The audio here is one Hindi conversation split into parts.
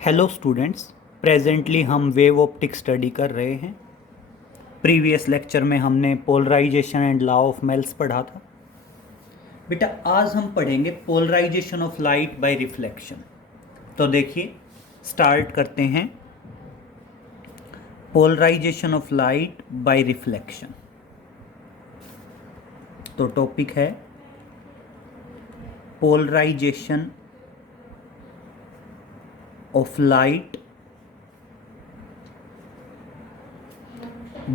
Hello students. प्रेजेंटली हम वेव ऑप्टिक स्टडी कर रहे हैं। प्रीवियस लेक्चर में हमने polarization and law of Malus पढ़ा था। बेटा आज हम पढ़ेंगे polarization of light by reflection. तो देखिए स्टार्ट करते हैं। Polarization of light by reflection. तो टॉपिक है polarization of light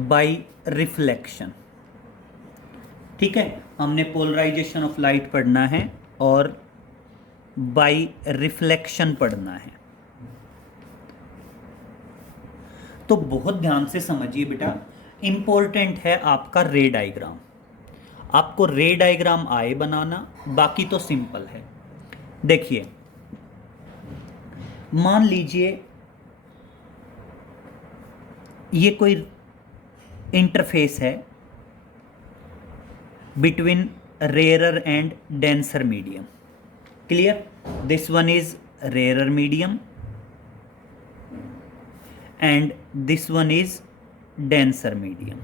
by reflection. ठीक है, हमने पोलराइजेशन ऑफ लाइट पढ़ना है और बाय रिफ्लेक्शन पढ़ना है। तो बहुत ध्यान से समझिए बेटा, इंपॉर्टेंट है आपका रे डायग्राम। आपको रे डायग्राम आए बनाना, बाकी तो सिंपल है। देखिए मान लीजिए ये कोई इंटरफेस है between rarer and denser medium. Clear? This one is rarer medium and this one is denser medium.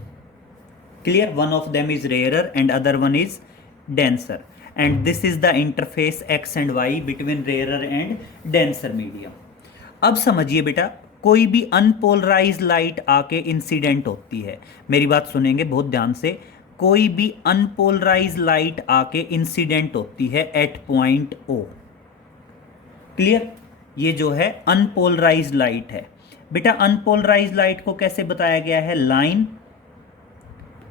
Clear? One of them is rarer and other one is denser, and this is the interface x and y between rarer and denser medium. अब समझिए बेटा, कोई भी अनपोलराइज लाइट आके इंसिडेंट होती है। मेरी बात सुनेंगे बहुत ध्यान से। कोई भी अनपोलराइज लाइट आके इंसिडेंट होती है एट पॉइंट ओ। क्लियर? ये जो है अनपोलराइज लाइट है। बेटा अनपोलराइज लाइट को कैसे बताया गया है? लाइन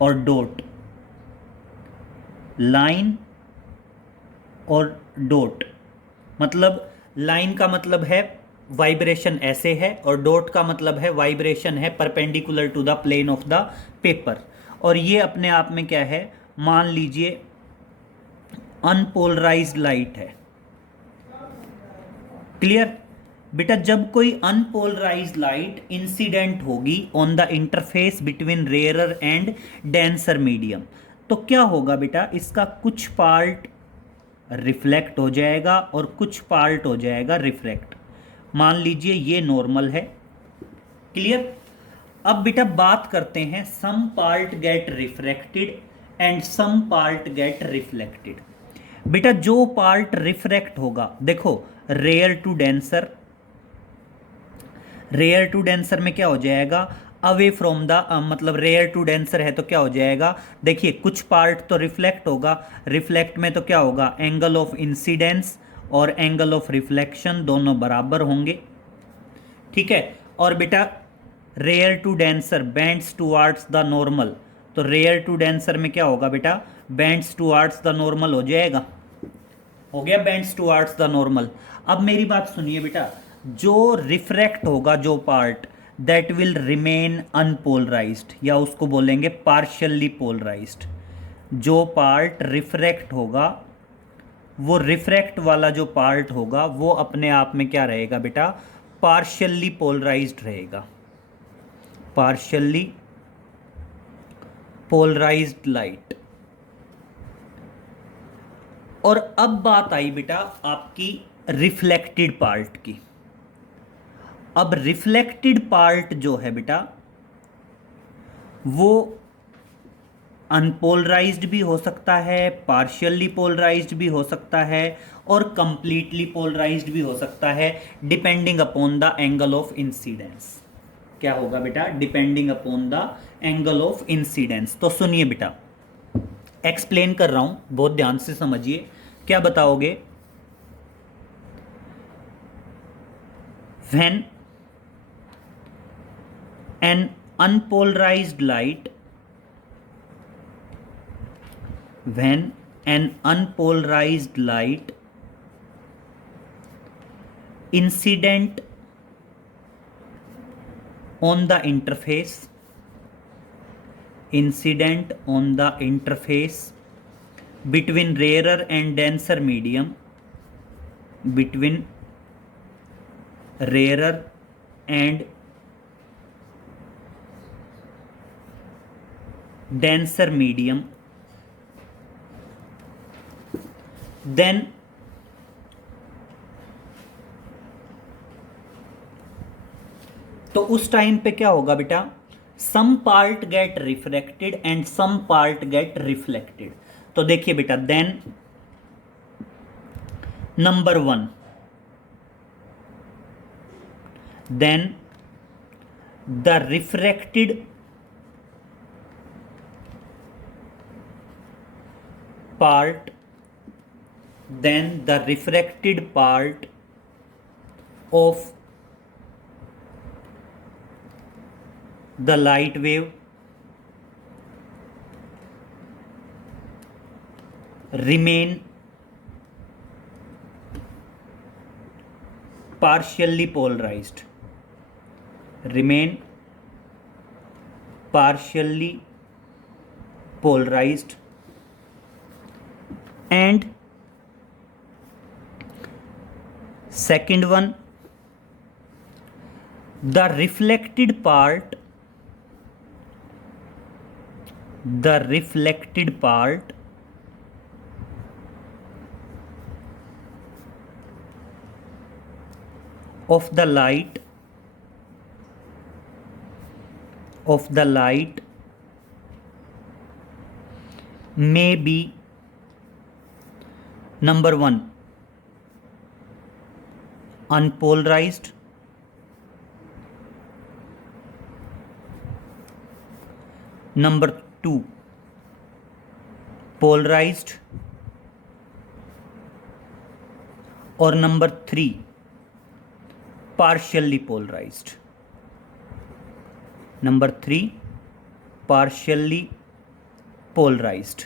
और डॉट। लाइन और डॉट मतलब लाइन का मतलब है वाइब्रेशन ऐसे है, और डॉट का मतलब है वाइब्रेशन है perpendicular to the plane of the paper. और ये अपने आप में क्या है? मान लीजिए अनपोलराइज्ड लाइट है। क्लियर? बेटा जब कोई अनपोलराइज्ड लाइट इंसिडेंट होगी on the interface between rarer and denser medium, तो क्या होगा बेटा? इसका कुछ पार्ट रिफ्लेक्ट हो जाएगा और कुछ पार्ट हो जाएगा रिफ्रैक्ट। मान लीजिए ये नॉर्मल है। क्लियर? अब बेटा बात करते हैं, some part get refracted and some part get reflected. बेटा जो पार्ट रिफ्रैक्ट होगा, देखो rare to denser, rare to denser में क्या हो जाएगा? अवे फ्रॉम द मतलब रेयर टू डेंसर है तो क्या हो जाएगा? देखिए कुछ पार्ट तो रिफ्लेक्ट होगा, रिफ्लेक्ट में तो क्या होगा? एंगल ऑफ इंसिडेंस और एंगल ऑफ रिफ्लेक्शन दोनों बराबर होंगे। ठीक है? और बेटा rare to denser bends towards the normal, तो रेयर टू डेंसर में क्या होगा बेटा? बेंड्स टुवर्ड्स द नॉर्मल हो जाएगा। हो गया बेंड्स टुवर्ड्स द नॉर्मल। अब मेरी बात सुनिए बेटा, जो रिफ्रैक्ट होगा जो part, that will remain unpolarised, या उसको बोलेंगे पार्शियली पोलराइज्ड। जो पार्ट रिफ्रैक्ट होगा, वो रिफ्रैक्ट वाला जो पार्ट होगा वो अपने आप में क्या रहेगा बेटा? पार्शियली पोलराइज्ड रहेगा। Partially polarized light. और अब बात आई बेटा आपकी रिफ्लेक्टेड पार्ट की। अब रिफ्लेक्टेड पार्ट जो है बेटा वो अनपोलराइज्ड भी हो सकता है, पार्शियली पोलराइज्ड भी हो सकता है, और कंप्लीटली पोलराइज्ड भी हो सकता है, depending upon the angle of incidence. क्या होगा बेटा? Depending upon the angle of incidence. तो सुनिए बेटा, एक्सप्लेन कर रहा हूं, बहुत ध्यान से समझिए। क्या बताओगे? when an unpolarized light when an unpolarized light incident on the interface, incident on the interface between rarer and denser medium, between rarer and denser medium, then तो उस टाइम पे क्या होगा बेटा, some part get refracted and some part get reflected. तो देखिए बेटा, then number one, then the refracted part, then the refracted part of the light wave remain partially polarized, remain partially polarized, and second one, the reflected part of the light may be number one unpolarized, number two polarized, और number three partially polarized, number three partially polarized।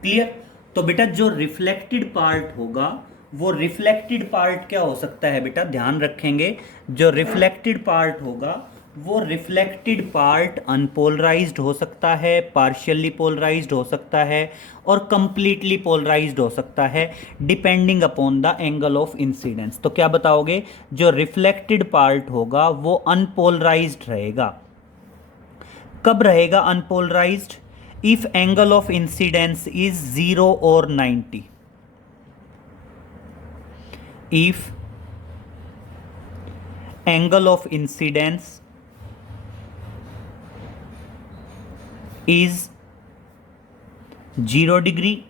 Clear. तो बेटा जो रिफ्लेक्टेड पार्ट होगा, वो रिफ्लेक्टेड पार्ट क्या हो सकता है बेटा, ध्यान रखेंगे, जो रिफ्लेक्टेड पार्ट होगा वो रिफ्लेक्टेड पार्ट अनपोलराइज्ड हो सकता है, पार्शियली पोलराइज्ड हो सकता है, और कंप्लीटली पोलराइज्ड हो सकता है, depending upon the angle of incidence. तो क्या बताओगे, जो रिफ्लेक्टेड पार्ट होगा वो अनपोलराइज्ड रहेगा। कब रहेगा unpolarised? If angle of incidence is 0 और 90। If angle of incidence is 0 degree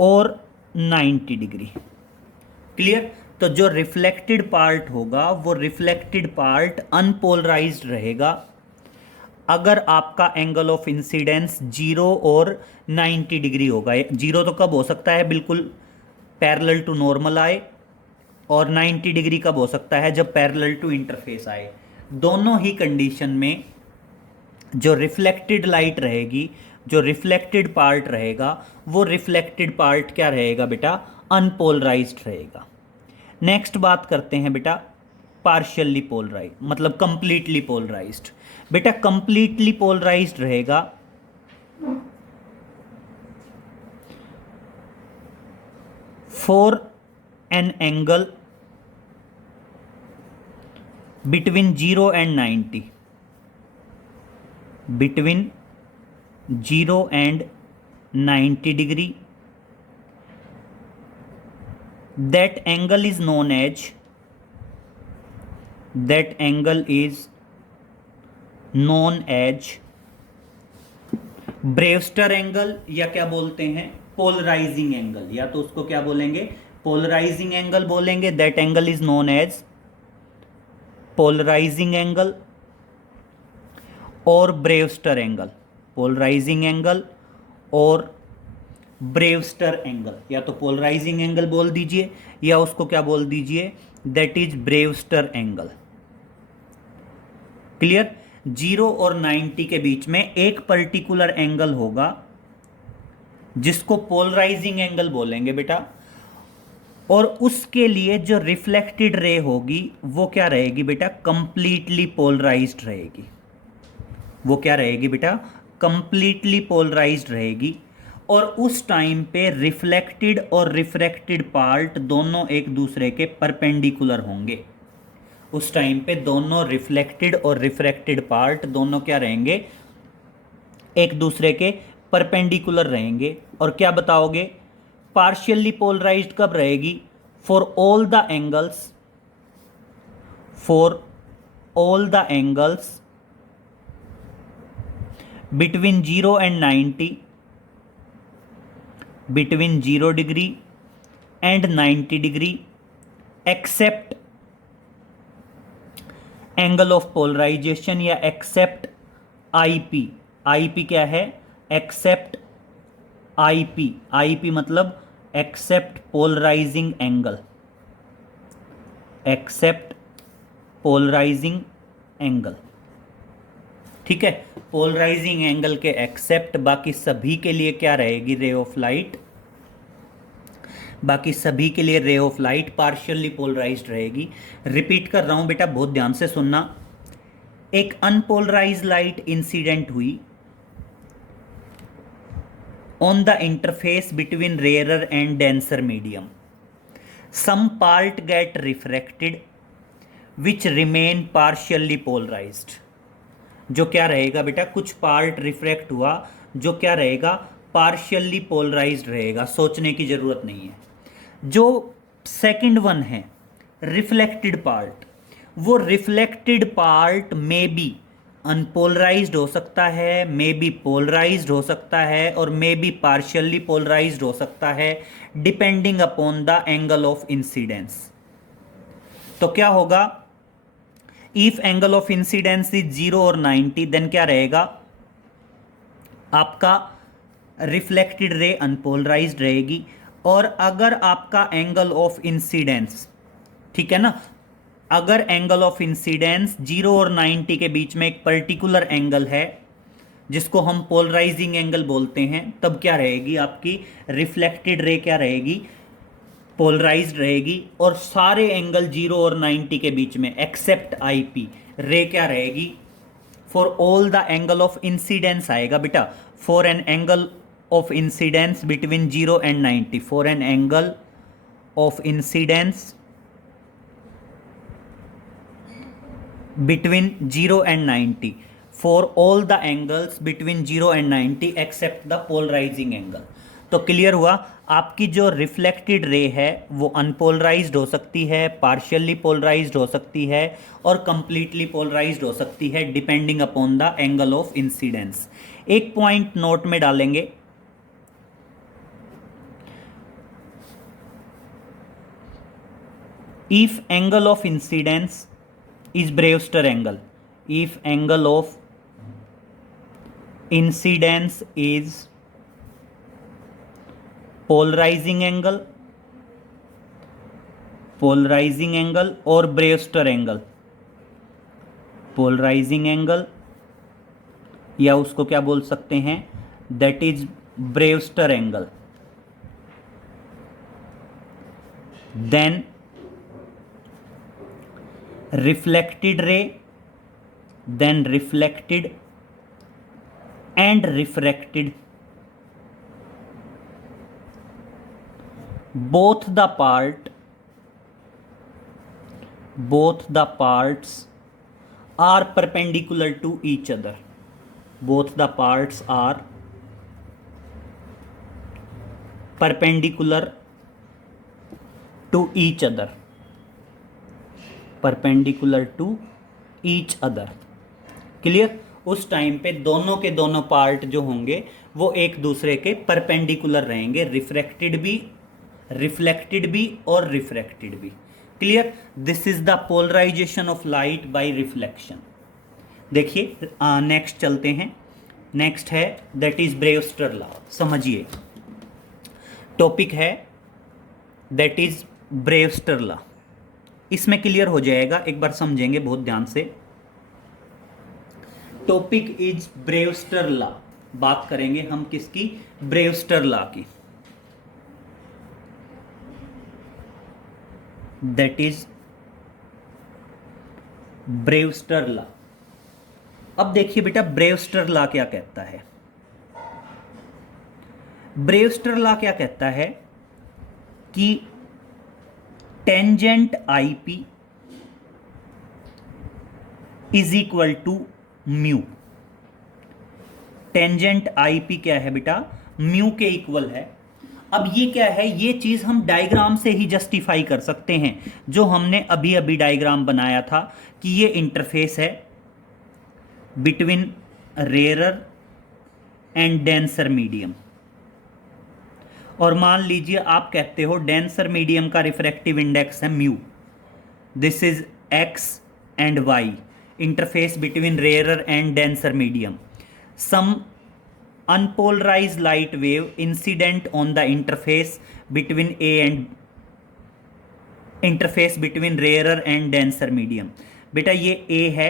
और 90 डिग्री। क्लियर। तो जो रिफ्लेक्टेड पार्ट होगा वो रिफ्लेक्टेड पार्ट अनपोलराइज्ड रहेगा अगर आपका एंगल ऑफ इंसिडेंस 0 और 90 डिग्री होगा। 0 तो कब हो सकता है, बिल्कुल पैरेलल टू नॉर्मल आए, और 90 डिग्री कब हो सकता है, जब पैरेलल टू इंटरफेस आए। दोनों ही कंडीशन में जो रिफ्लेक्टेड लाइट रहेगी, जो रिफ्लेक्टेड पार्ट रहेगा, वो रिफ्लेक्टेड पार्ट क्या रहेगा बेटा, अनपोलराइज्ड रहेगा। नेक्स्ट बात करते हैं बेटा पार्शियली पोलराइज, मतलब कंप्लीटली पोलराइज्ड। बेटा कंप्लीटली पोलराइज्ड रहेगा for an angle between 0 and 90, between 0 and 90 degree, that angle is known as, that angle is known as Brewster angle, या क्या बोलते हैं पोलराइजिंग एंगल, या तो उसको क्या बोलेंगे, पोलराइजिंग एंगल बोलेंगे। That angle is known as polarizing angle और ब्रेवस्टर एंगल, पोलराइजिंग एंगल और ब्रेवस्टर एंगल, या तो पोलराइजिंग एंगल बोल दीजिए या उसको क्या बोल दीजिए, दैट इज ब्रेवस्टर एंगल। क्लियर। 0 और 90 के बीच में एक पर्टिकुलर एंगल होगा जिसको पोलराइजिंग एंगल बोलेंगे बेटा, और उसके लिए जो रिफ्लेक्टेड रे होगी वो क्या रहेगी बेटा, कंप्लीटली पोलराइज्ड रहेगी। वो क्या रहेगी बेटा, कंप्लीटली पोलराइज्ड रहेगी। और उस टाइम पे रिफ्लेक्टेड और रिफ्रैक्टेड पार्ट दोनों एक दूसरे के परपेंडिकुलर होंगे। उस टाइम पे दोनों रिफ्लेक्टेड और रिफ्रैक्टेड पार्ट दोनों क्या रहेंगे, एक दूसरे के परपेंडिकुलर रहेंगे। और क्या बताओगे, पार्शियली पोलराइज्ड कब रहेगी, for all the angles, for all the angles between 0 and 90, between 0 degree and 90 degree except angle of polarization या एक्सेप्ट आईपी। आईपी क्या है? Except IP. आईपी मतलब except polarizing angle, except polarizing angle. ठीक है, पोलराइजिंग एंगल के एक्सेप्ट, बाकी सभी के लिए क्या रहेगी? रे ऑफ लाइट। बाकी सभी के लिए ray of light partially polarized रहेगी। रिपीट कर रहा हूं बेटा, बहुत ध्यान से सुनना। एक अनपोलराइज लाइट इंसिडेंट हुई on the interface between rarer and denser medium. Some part get refracted which remain partially polarized. जो क्या रहेगा बेटा? कुछ पार्ट रिफ्रैक्ट हुआ जो क्या रहेगा? पार्शियली पोलराइज्ड रहेगा। सोचने की जरूरत नहीं है। जो सेकंड वन है रिफ्लेक्टेड पार्ट, वो reflected part may be unpolarised हो सकता है, मे बी पोलराइज्ड हो सकता है, और मे बी पार्शियली पोलराइज्ड हो सकता है, depending upon the angle of incidence. तो क्या होगा? If angle of incidence is 0 और 90, देन क्या रहेगा? आपका रिफ्लेक्टेड रे अनपोलराइज्ड रहेगी। और अगर आपका एंगल ऑफ इंसिडेंस, ठीक है ना, अगर एंगल ऑफ इंसिडेंस 0 और 90 के बीच में एक पर्टिकुलर एंगल है जिसको हम पोलराइजिंग एंगल बोलते हैं, तब क्या रहेगी? आपकी रिफ्लेक्टेड रे क्या रहेगी? पोलराइज्ड रहेगी। और सारे एंगल 0 और 90 के बीच में एक्सेप्ट आईपी रे क्या रहेगी? For all the angle of incidence आएगा बेटा। For an angle of incidence between 0 and 90, for an angle of incidence between 0 and 90, for all the angles between 0 and 90 except the polarizing angle। तो क्लियर हुआ? आपकी जो रिफ्लेक्टेड रे है वो अनपोलराइज्ड हो सकती है, पार्शियली पोलराइज्ड हो सकती है, और कंप्लीटली पोलराइज्ड हो सकती है, depending upon the angle of incidence. एक पॉइंट नोट में डालेंगे, if angle of incidence is Brewster angle, if angle of incidence is polarizing angle, polarizing angle और Brewster angle, polarizing angle, या उसको क्या बोल सकते हैं? that is Brewster angle, then reflected ray, then reflected and refracted, both the parts are perpendicular to each other, both the parts are perpendicular to each other, perpendicular to each other. Clear? उस टाइम पे दोनों के दोनों पार्ट जो होंगे वो एक दूसरे के परपेंडिकुलर रहेंगे, रिफ्रैक्टेड भी, रिफ्लेक्टेड भी और रिफ्रैक्टेड भी। Clear? This is the polarization of light by reflection. देखिए नेक्स्ट चलते हैं। नेक्स्ट है दैट इज ब्रेवस्टर लॉ। समझिए, टॉपिक है दैट इज ब्रेवस्टर लॉ। इसमें क्लियर हो जाएगा, एक बार समझेंगे बहुत ध्यान से। Topic is Brewster law. बात करेंगे हम किसकी? ब्रेवस्टर लॉ की। That is Brewster law. अब देखिए बेटा, ब्रेवस्टर लॉ क्या कहता है? ब्रेवस्टर लॉ क्या कहता है कि tangent IP is equal to mu. Tangent IP क्या है बेटा? म्यू के इक्वल है। अब ये क्या है, ये चीज़ हम डायग्राम से ही जस्टिफाई कर सकते हैं, जो हमने अभी अभी डायग्राम बनाया था कि ये इंटरफेस है between rarer and denser medium. और मान लीजिए आप कहते हो डेंसर मीडियम का रिफ्रैक्टिव इंडेक्स है mu, this is X and Y, interface between rarer and denser medium, some unpolarized light wave incident on the interface between rarer and denser medium। बेटा ये A है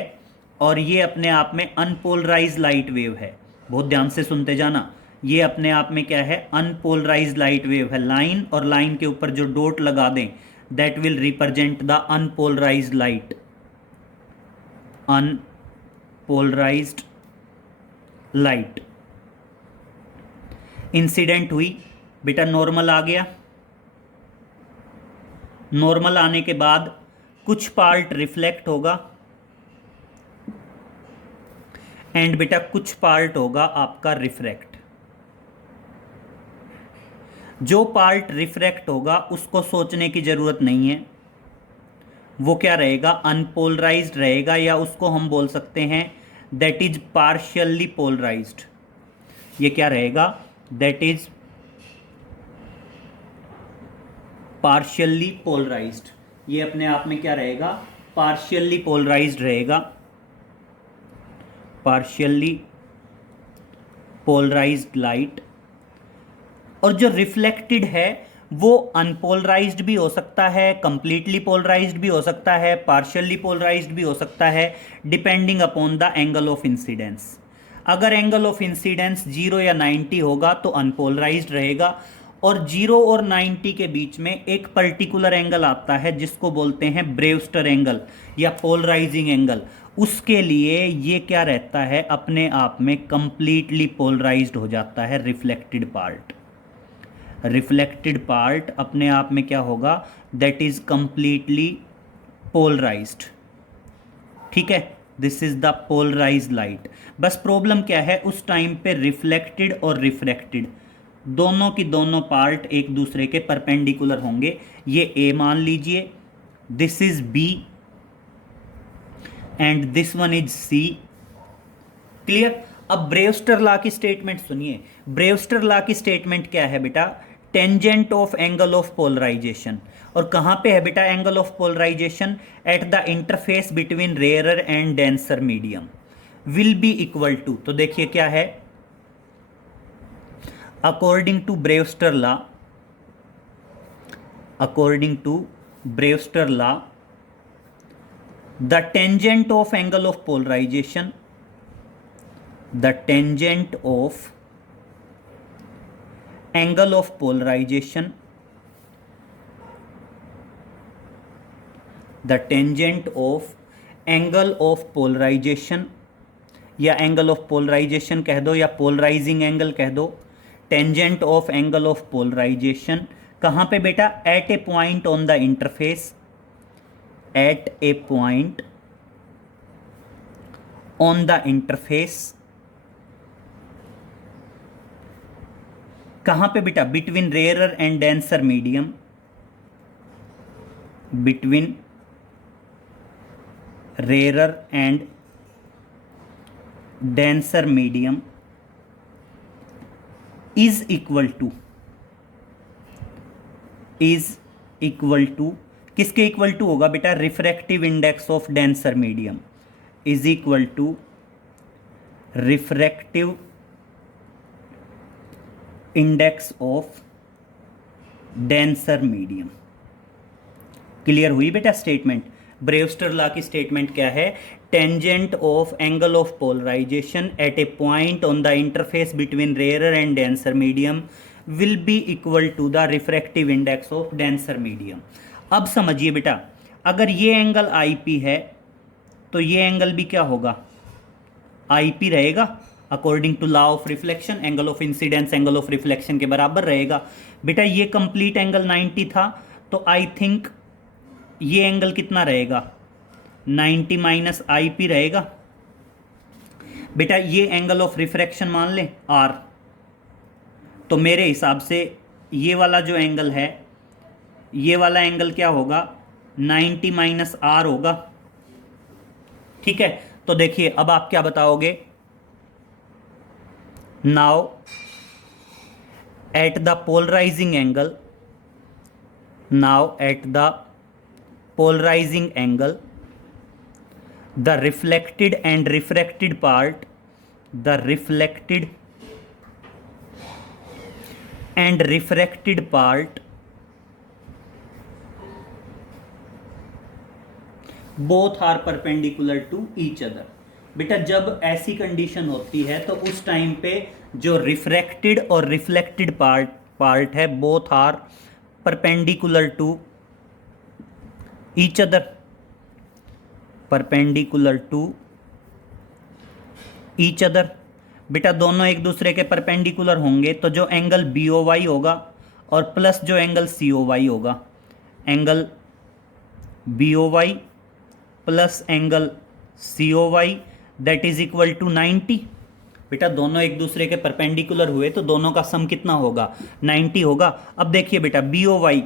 और ये अपने आप में अनपोलराइज लाइट वेव है, बहुत ध्यान से सुनते जाना, ये अपने आप में क्या है, अनपोलराइज लाइट वेव है। लाइन और लाइन के ऊपर जो डॉट लगा दें that will represent the unpolarised light, unpolarised light incident हुई। बेटा नॉर्मल आ गया, नॉर्मल आने के बाद कुछ पार्ट रिफ्लेक्ट होगा एंड बेटा कुछ पार्ट होगा आपका रिफ्रैक्ट। जो पार्ट रिफ्रैक्ट होगा उसको सोचने की जरूरत नहीं है, वो क्या रहेगा, अनपोलराइज्ड रहेगा, या उसको हम बोल सकते हैं दैट इज पार्शियली पोलराइज्ड। ये क्या रहेगा, दैट इज पार्शियली पोलराइज्ड। ये अपने आप में क्या रहेगा, पार्शियली पोलराइज्ड रहेगा, पार्शियली पोलराइज्ड लाइट। और जो रिफ्लेक्टेड है वो अनपोलराइज्ड भी हो सकता है, कंप्लीटली पोलराइज्ड भी हो सकता है, पार्शियली पोलराइज्ड भी हो सकता है, depending upon the angle of incidence. अगर एंगल ऑफ इंसिडेंस 0 या 90 होगा तो अनपोलराइज्ड रहेगा, और 0 और 90 के बीच में एक पर्टिकुलर एंगल आता है जिसको बोलते हैं ब्रेवस्टर एंगल या पोलराइजिंग एंगल, उसके लिए ये क्या रहता है, अपने आप में कंप्लीटली पोलराइज्ड हो जाता है रिफ्लेक्टेड पार्ट। रिफ्लेक्टेड पार्ट अपने आप में क्या होगा, दैट इज कंप्लीटली पोलराइज्ड। ठीक है, this is the polarized light. बस प्रॉब्लम क्या है, उस टाइम पे रिफ्लेक्टेड और रिफ्रैक्टेड दोनों की दोनों पार्ट एक दूसरे के परपेंडिकुलर होंगे। ये ए मान लीजिए, this is B and this one is C. Clear. अब ब्रेवस्टर लॉ की स्टेटमेंट सुनिए। ब्रेवस्टर लॉ की स्टेटमेंट क्या है बेटा, tangent of angle of polarization. और कहां पे है बेटा angle of polarization, at the interface between rarer and denser medium will be equal to, तो देखिए क्या है, according to Brewster law, according to Brewster law the tangent of angle of polarization, the tangent of angle of polarization, the tangent of angle of polarization, या एंगल ऑफ पोलराइजेशन कह दो या पोलराइजिंग एंगल कह दो, tangent of angle of polarization कहाँ पे बेटा, at a point on the interface, at a point on the interface, कहां पे बेटा, between rarer and denser medium, between rarer and denser medium is equal to, is equal to, किसके इक्वल टू होगा बेटा, refractive index of denser medium is equal to refractive index of denser medium. Clear हुई बेटा स्टेटमेंट। ब्रेवस्टर लॉ की स्टेटमेंट क्या है, tangent of angle of polarization at a point on the interface between rarer and denser medium will be equal to the refractive index of denser medium. अब समझिए बेटा, अगर ये एंगल आई पी है तो ये एंगल भी क्या होगा, आई पी रहेगा, according to law of reflection, angle of incidence angle of reflection के बराबर रहेगा। बेटा ये कंप्लीट एंगल 90 था, तो आई थिंक ये एंगल कितना रहेगा, 90 माइनस आई पी रहेगा। बेटा ये एंगल ऑफ रिफ्रैक्शन मान लें आर, तो मेरे हिसाब से ये वाला जो एंगल है, ये वाला एंगल क्या होगा, 90 माइनस आर होगा। ठीक है, तो देखिए अब आप क्या बताओगे, now at the polarizing angle, now at the polarizing angle the reflected and refracted part, the reflected and refracted part both are perpendicular to each other। बेटा जब ऐसी कंडीशन होती है तो उस टाइम पे जो रिफ्रैक्टेड और रिफ्लेक्टेड पार्ट है both are perpendicular to each other, perpendicular to each other. बेटा दोनों एक दूसरे के परपेंडिकुलर होंगे तो जो एंगल बी ओ वाई होगा और प्लस जो एंगल सी ओ वाई होगा, angle B O Y plus angle C O Y that is equal to 90। बेटा दोनों एक दूसरे के परपेंडिकुलर हुए तो दोनों का सम कितना होगा, 90 होगा। अब देखिए बेटा बी ओ वाई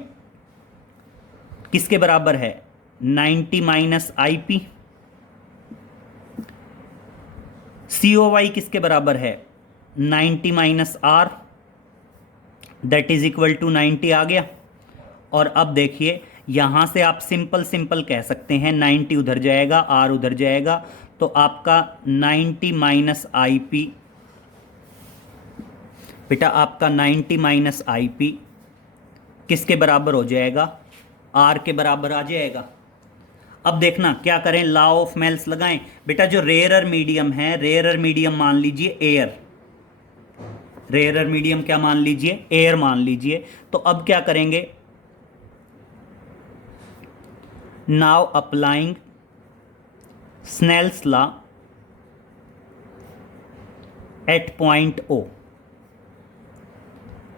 किसके बराबर है, 90 minus I P. C O Y किसके बराबर है, 90 minus R that is equal to 90 आ गया। और अब देखिए यहां से आप सिंपल सिंपल कह सकते हैं 90 उधर जाएगा आर उधर जाएगा तो आपका 90 माइनस आई पी, बेटा आपका 90 माइनस आई पी किसके बराबर हो जाएगा, आर के बराबर आ जाएगा। अब देखना क्या करें, लॉ ऑफ मेल्स लगाएं। बेटा जो रेयरर मीडियम है, रेयरर मीडियम मान लीजिए एयर, रेयरर मीडियम क्या मान लीजिए, एयर मान लीजिए। तो अब क्या करेंगे, now applying Snell's law at point O,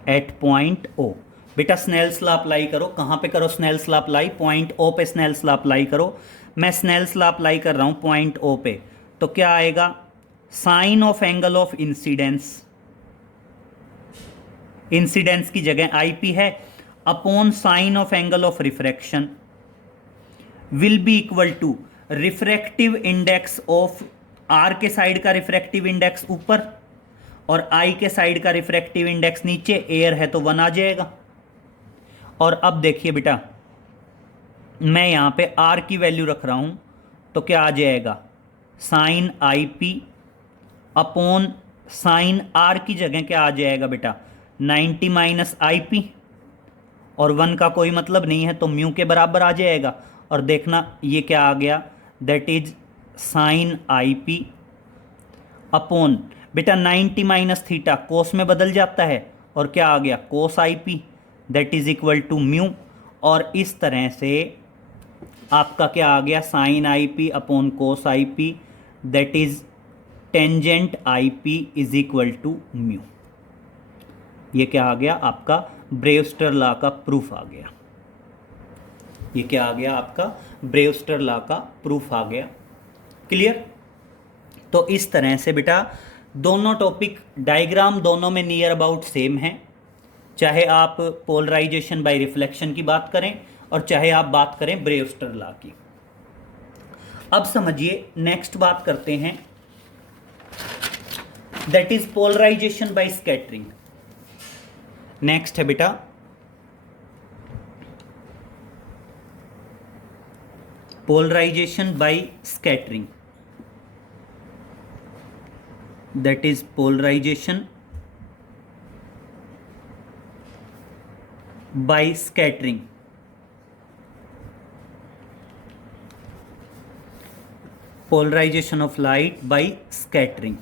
at point O. बेटा स्नेल्स लॉ अप्लाई करो, कहां पे करो Snell's law apply, point O पे स्नेल्स लॉ अप्लाई करो। मैं स्नेल्स लॉ अप्लाई कर रहा हूं पॉइंट ओ पे, तो क्या आएगा, sine of angle of incidence, incidence की जगह आईपी है, upon sine of angle of refraction will be equal to refractive index of, R के साइड का रिफ्रैक्टिव इंडेक्स ऊपर और आई के साइड का रिफ्रैक्टिव इंडेक्स नीचे, एयर है तो 1 आ जाएगा। और अब देखिए बेटा मैं यहां पे आर की वैल्यू रख रहा हूं तो क्या आ जाएगा, sine I P upon sine R की जगह क्या आ जाएगा बेटा, 90 माइनस आई पी, और 1 का कोई मतलब नहीं है तो म्यू के बराबर आ जाएगा। और देखना ये क्या आ गया, that is sine I P upon, बेटा 90 माइनस थीटा कोस में बदल जाता है और क्या आ गया, cos i p that is equal to mu. और इस तरह से आपका क्या आ गया, sine I P upon cos i p that is tangent i p is equal to mu. ये क्या आ गया, आपका ब्रेवस्टर लॉ का प्रूफ आ गया। ये क्या आ गया, आपका ब्रेवस्टर लॉ का प्रूफ आ गया। क्लियर। तो इस तरह से बेटा दोनों टॉपिक डायग्राम दोनों में नियर अबाउट सेम है, चाहे आप पोलराइजेशन बाय रिफ्लेक्शन की बात करें और चाहे आप बात करें ब्रेवस्टर लॉ की। अब समझिए नेक्स्ट बात करते हैं, that is polarization by scattering. Next है बेटा polarization by scattering, that is polarization by scattering. Polarization of light by scattering.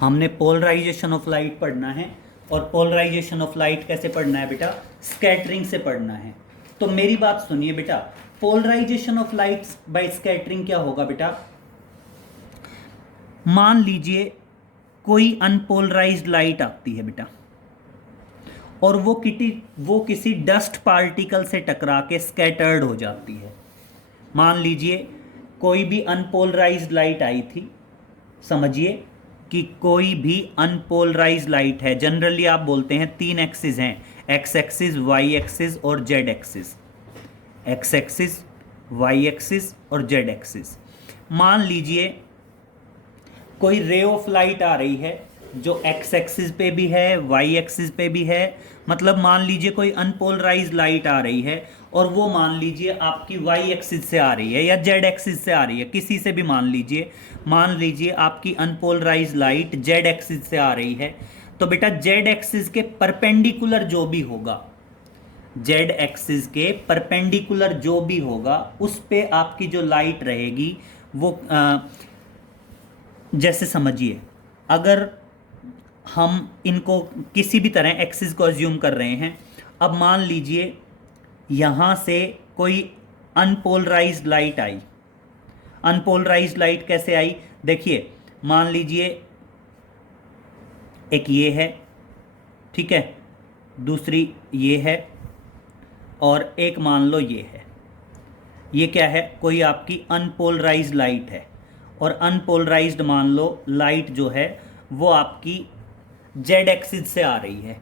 हमने पोलराइजेशन ऑफ लाइट पढ़ना है और पोलराइजेशन ऑफ लाइट कैसे पढ़ना है बेटा, स्कैटरिंग से पढ़ना है। तो मेरी बात सुनिए बेटा, polarization of light by scattering क्या होगा बेटा, मान लीजिए कोई अनपोलराइज्ड लाइट आती है बेटा और वो किसी डस्ट पार्टिकल से टकरा के स्कैटर्ड हो जाती है। मान लीजिए कोई भी अनपोलराइज्ड लाइट आई थी, समझिए कि कोई भी अनपोलराइज लाइट है, जनरली आप बोलते हैं तीन एक्सिस हैं, एक्स एक्सिस, वाई एक्सिस और Z axis, X axis, Y axis और जेड एक्सिस। मान लीजिए कोई रे ऑफ लाइट आ रही है जो एक्स एक्सिस पे भी है, वाई एक्सिस पे भी है, मतलब मान लीजिए कोई अनपोलराइज लाइट आ रही है और वो मान लीजिए आपकी वाई एक्सिस से आ रही है या जेड एक्सिस से आ रही है, किसी से भी मान लीजिए आपकी अनपोलराइज लाइट जेड एक्सिस से आ रही है, तो बेटा जेड एक्सिस के परपेंडिकुलर जो भी होगा, जेड एक्सिस के परपेंडिकुलर जो भी होगा उस पे आपकी जो लाइट रहेगी वो जैसे समझिए, अगर हम इनको किसी भी तरह एक्सिस को अज्यूम कर रहे हैं, अब मान लीजिए यहाँ से कोई अनपोलराइज्ड लाइट आई। अनपोलराइज्ड लाइट कैसे आई, देखिए मान लीजिए एक ये है, ठीक है, दूसरी ये है और एक मान लो ये है। ये क्या है, कोई आपकी अनपोलराइज्ड लाइट है और अनपोलराइज्ड मान लो लाइट जो है वो आपकी जेड एक्सिस से आ रही है,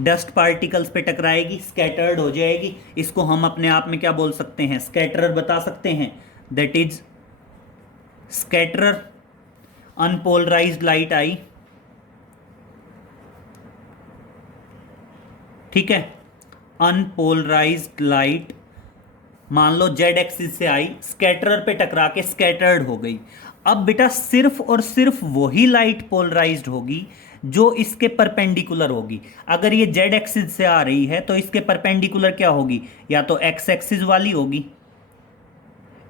डस्ट पार्टिकल्स पे टकराएगी, स्कैटर्ड हो जाएगी। इसको हम अपने आप में क्या बोल सकते हैं, स्कैटरर बता सकते हैं, दैट इज स्कैटरर। अनपोलराइज्ड लाइट आई, ठीक है, अनपोलराइज्ड लाइट मान लो जेड एक्सिस से आई, स्कैटरर पे टकरा के स्कैटर्ड हो गई। अब बेटा सिर्फ और सिर्फ वही लाइट पोलराइज्ड होगी जो इसके परपेंडिकुलर होगी। अगर ये जेड एक्सिस से आ रही है तो इसके परपेंडिकुलर क्या होगी, या तो एक्स एक्सिस वाली होगी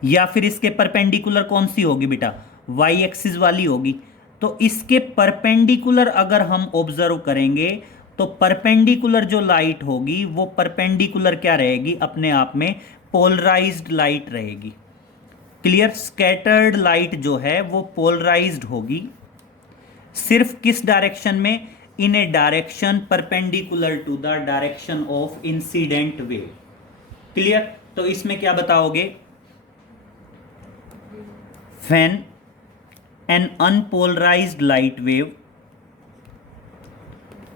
या फिर इसके परपेंडिकुलर कौन सी होगी बेटा, वाई एक्सिस वाली होगी। तो इसके परपेंडिकुलर अगर हम ऑब्जर्व करेंगे तो परपेंडिकुलर जो लाइट होगी वो परपेंडिकुलर क्या रहेगी, अपने आप में पोलराइज्ड लाइट रहेगी। क्लियर, स्कैटर्ड लाइट जो है वो पोलराइज्ड होगी, सिर्फ किस डायरेक्शन में, in a direction perpendicular to the direction of incident wave. Clear, तो इसमें क्या बताओगे, when an unpolarized light wave,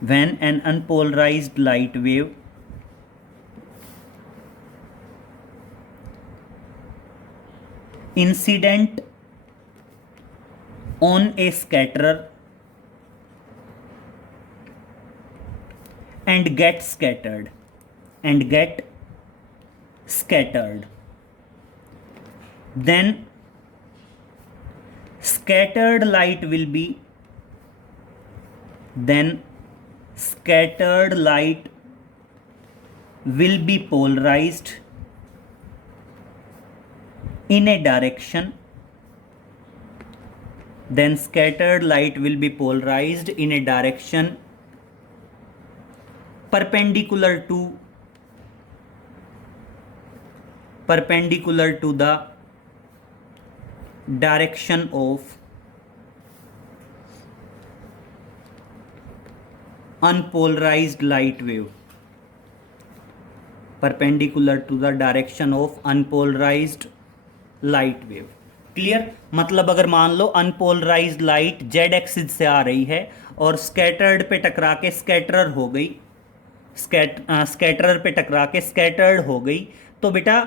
when an unpolarized light wave incident on a scatterer and get scattered then scattered light will be polarized in a direction, then scattered light will be polarized in a direction perpendicular to the direction of unpolarized light wave, perpendicular to the direction of unpolarized light wave। Clear, मतलब अगर मान लो अनपोलराइज्ड लाइट जेड एक्सिस से आ रही है और स्कैटर्ड पे टकरा के स्कैटरर हो गई, स्कैटरर पे टकरा के स्कैटर्ड हो गई, तो बेटा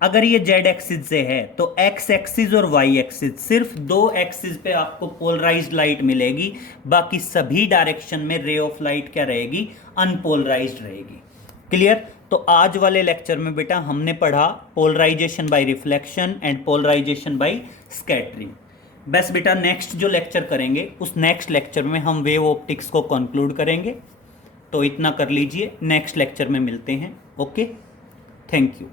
अगर ये जेड एक्सिस से है तो एक्स एक्सिस और वाई एक्सिस, सिर्फ दो एक्सिस पे आपको पोलराइज्ड लाइट मिलेगी, बाकी सभी डायरेक्शन में रे ऑफ लाइट क्या रहेगी, अनपोलराइज्ड रहेगी। क्लियर, तो आज वाले लेक्चर में बेटा हमने पढ़ा polarization by reflection and polarisation by scattering. बस बेटा नेक्स्ट जो लेक्चर करेंगे उस नेक्स्ट लेक्चर में हम वेव ऑप्टिक्स को कंक्लूड करेंगे, तो इतना कर लीजिए, नेक्स्ट लेक्चर में मिलते हैं। Okay, thank you.